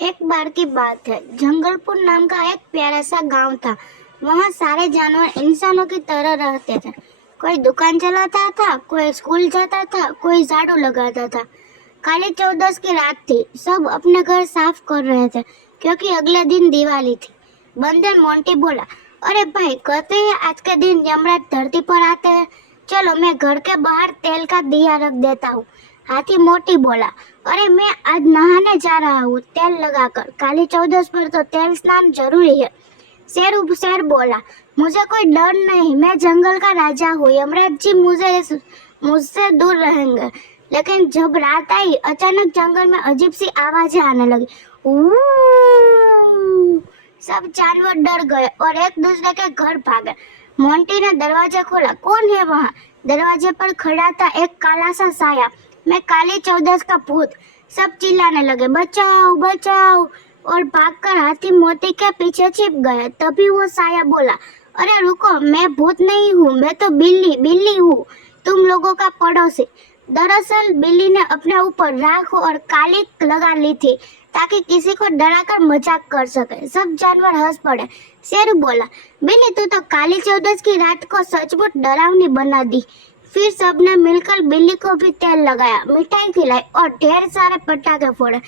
एक बार की बात है, जंगलपुर नाम का एक प्यारा सा गांव था। वहाँ सारे जानवर इंसानों की तरह रहते थे। कोई दुकान चलाता था, कोई स्कूल जाता था, कोई झाड़ू लगाता था। काली चौदस की रात थी। सब अपने घर साफ कर रहे थे क्योंकि अगले दिन दिवाली थी। बंदर मोंटी बोला, अरे भाई, कहते हैं आज के दिन यमराज धरती पर आते हैं। चलो, मैं घर के बाहर तेल का दिया रख देता हूँ। हाथी मोटी बोला, अरे मैं आज नहाने जा रहा हूँ तेल लगाकर। काली चौदस पर तो तेल स्नान जरूरी है। शेर बोला, मुझे कोई डर नहीं, मैं जंगल का राजा हूँ। यमराज जी मुझसे दूर रहेंगे। लेकिन जब रात आई, अचानक जंगल में अजीब सी आवाजें आने लगी। ऊ! सब जानवर डर गए और एक दूसरे के घर भागे। मोंटी ने दरवाजा खोला। कौन है वहाँ? दरवाजे पर खड़ा था एक काला सा साया। मैं काली चौदस का भूत। सब चिल्लाने लगे, बचाओ बचाओ, और भागकर हाथी मोती के पीछे छिप गए। तभी वो साया बोला, अरे रुको, मैं भूत नहीं हूँ, मैं तो बिल्ली बिल्ली हूँ, तुम लोगों का पड़ोसी। दरअसल बिल्ली ने अपने ऊपर राख और काली लगा ली थी ताकि किसी को डराकर मजाक कर सके। सब जानवर हंस पड़े। शेर बोला, बिल्ली, तू तो काली चौदस की रात को सचमुच डरावनी बना दी। फिर सबने मिलकर बिल्ली को भी तेल लगाया, मिठाई खिलाई और ढेर सारे पटाखे फोड़े।